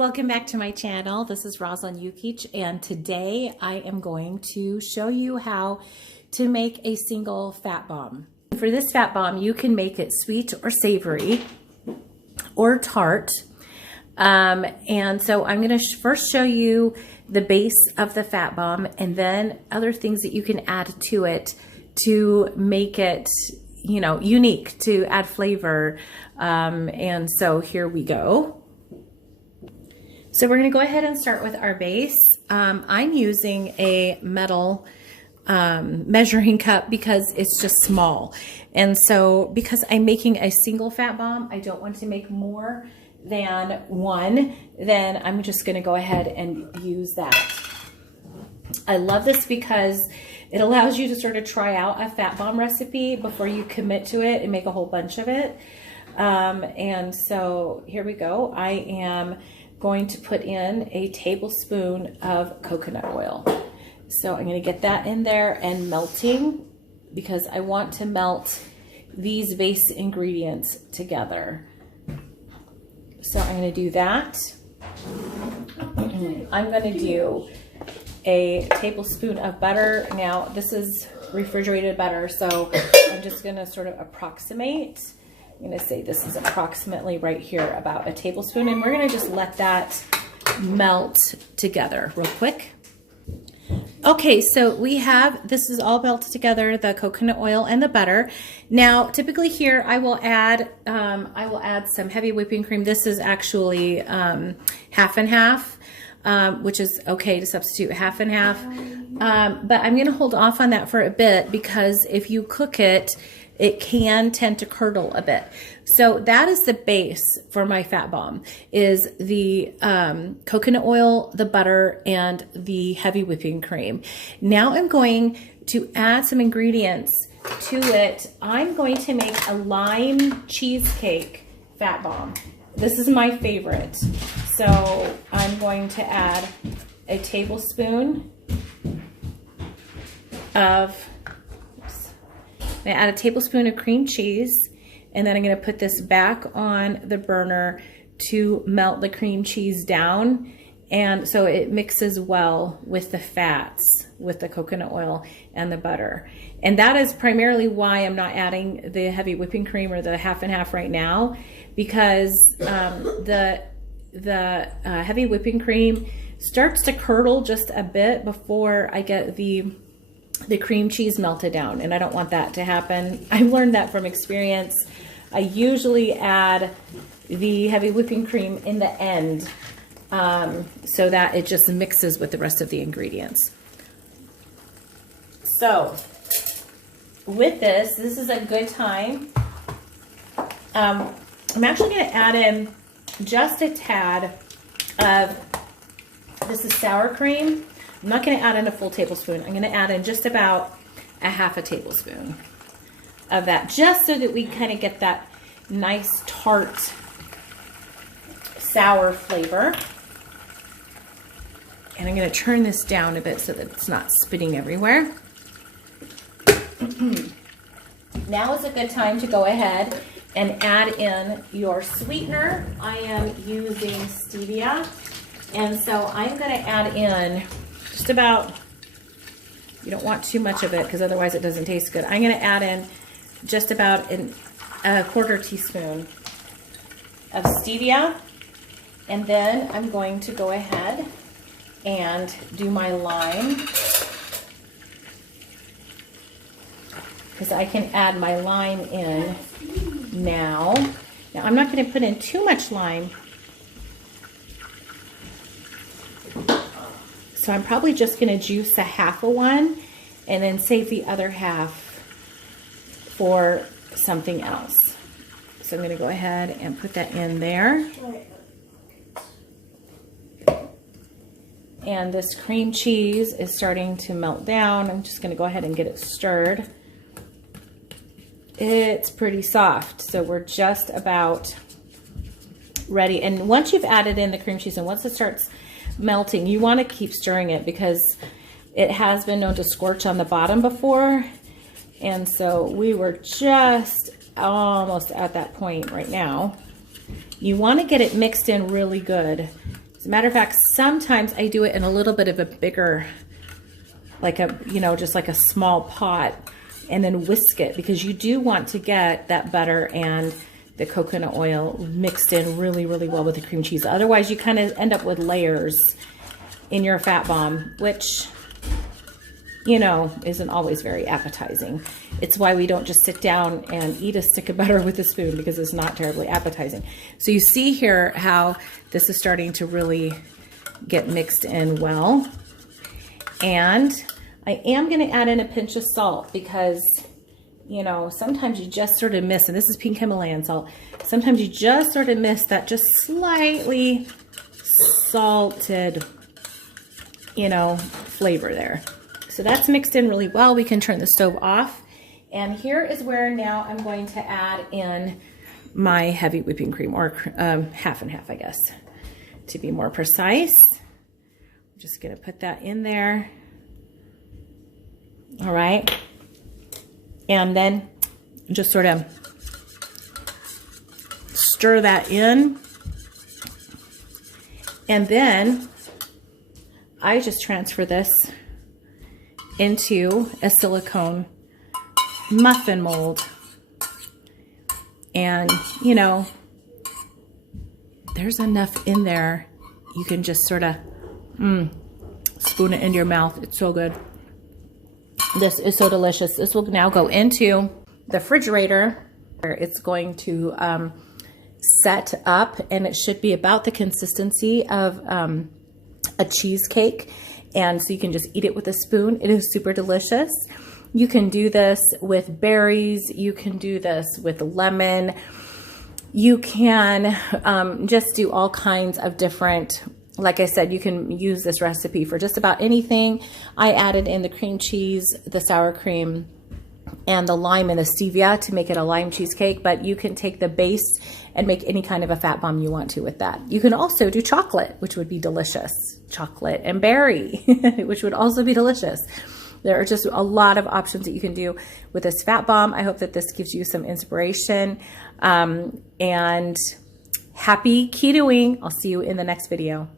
Welcome back to my channel. This is Rosalind Yukich, and today I am going to show you how to make a single fat bomb. For this fat bomb, you can make it sweet or savory or tart. And so I'm going to first show you the base of the fat bomb and then other things that you can add to it to make it, you know, unique, to add flavor. And so here we go. So we're going to go ahead and start with our base. I'm using a metal measuring cup because it's just small. And so because I'm making a single fat bomb, I don't want to make more than one, then I'm just going to go ahead and use that. I love this because it allows you to sort of try out a fat bomb recipe before you commit to it and make a whole bunch of it. And so here we go. I am going to put in a tablespoon of coconut oil. So I'm going to get that in there and melting because I want to melt these base ingredients together. So I'm going to do that. I'm going to do a tablespoon of butter. Now this is refrigerated butter, so I'm just going to sort of approximate. I'm going to say this is approximately right here, about a tablespoon, and we're going to just let that melt together real quick. Okay, so we have, this is all melted together, the coconut oil and the butter. Now, typically here I will add some heavy whipping cream. This is actually half and half, which is okay to substitute half and half. But I'm going to hold off on that for a bit because if you cook it, it can tend to curdle a bit. So that is the base for my fat bomb, is the coconut oil, the butter, and the heavy whipping cream. Now I'm going to add some ingredients to it. I'm going to make a lime cheesecake fat bomb. This is my favorite. So I'm going to add a tablespoon of I'm going to add a tablespoon of cream cheese, and then I'm going to put this back on the burner to melt the cream cheese down, and so it mixes well with the fats, with the coconut oil and the butter. And that is primarily why I'm not adding the heavy whipping cream or the half and half right now, because the heavy whipping cream starts to curdle just a bit before I get the cream cheese melted down, and I don't want that to happen. I've learned that from experience. I usually add the heavy whipping cream in the end so that it just mixes with the rest of the ingredients. So with this is a good time. I'm actually going to add in just a tad of, this is sour cream. I'm not going to add in a full tablespoon. I'm going to add in just about a half a tablespoon of that, just so that we kind of get that nice tart sour flavor. And I'm going to turn this down a bit so that it's not spitting everywhere. Now is a good time to go ahead and add in your sweetener. I am using stevia, and so I'm going to add in just about, you don't want too much of it because otherwise it doesn't taste good. I'm going to add in just about a quarter teaspoon of stevia, and then I'm going to go ahead and do my lime, because I can add my lime in now. Now I'm not going to put in too much lime, so I'm probably just going to juice a half of one and then save the other half for something else. So I'm going to go ahead and put that in there. And this cream cheese is starting to melt down. I'm just going to go ahead and get it stirred. It's pretty soft, so we're just about ready. And once you've added in the cream cheese and once it starts melting, you want to keep stirring it because it has been known to scorch on the bottom before, and so we were just almost at that point right now. You want to get it mixed in really good As a matter of fact, sometimes I do it in a little bit of a bigger, like a, you know, just like a small pot, and then whisk it, because you do want to get that butter and the coconut oil mixed in really, really well with the cream cheese. Otherwise, you kind of end up with layers in your fat bomb, which, you know, isn't always very appetizing. It's why we don't just sit down and eat a stick of butter with a spoon, because it's not terribly appetizing. So you see here how this is starting to really get mixed in well. And I am going to add in a pinch of salt, because, you know, sometimes you just sort of miss, and this is pink Himalayan salt, sometimes you just sort of miss that just slightly salted, you know, flavor there. So that's mixed in really well. We can turn the stove off. And here is where now I'm going to add in my heavy whipping cream, or half and half, I guess, to be more precise. I'm just going to put that in there. All right. And then just sort of stir that in. And then I just transfer this into a silicone muffin mold. And, you know, there's enough in there. You can just sort of spoon it into your mouth. It's so good. This is so delicious. This will now go into the refrigerator. It's going to set up, and it should be about the consistency of a cheesecake. And so you can just eat it with a spoon. It is super delicious. You can do this with berries. You can do this with lemon. You can just do all kinds of different, like I said, you can use this recipe for just about anything. I added in the cream cheese, the sour cream, and the lime and the stevia to make it a lime cheesecake, but you can take the base and make any kind of a fat bomb you want to with that. You can also do chocolate, which would be delicious. Chocolate and berry, which would also be delicious. There are just a lot of options that you can do with this fat bomb. I hope that this gives you some inspiration, and happy ketoing. I'll see you in the next video.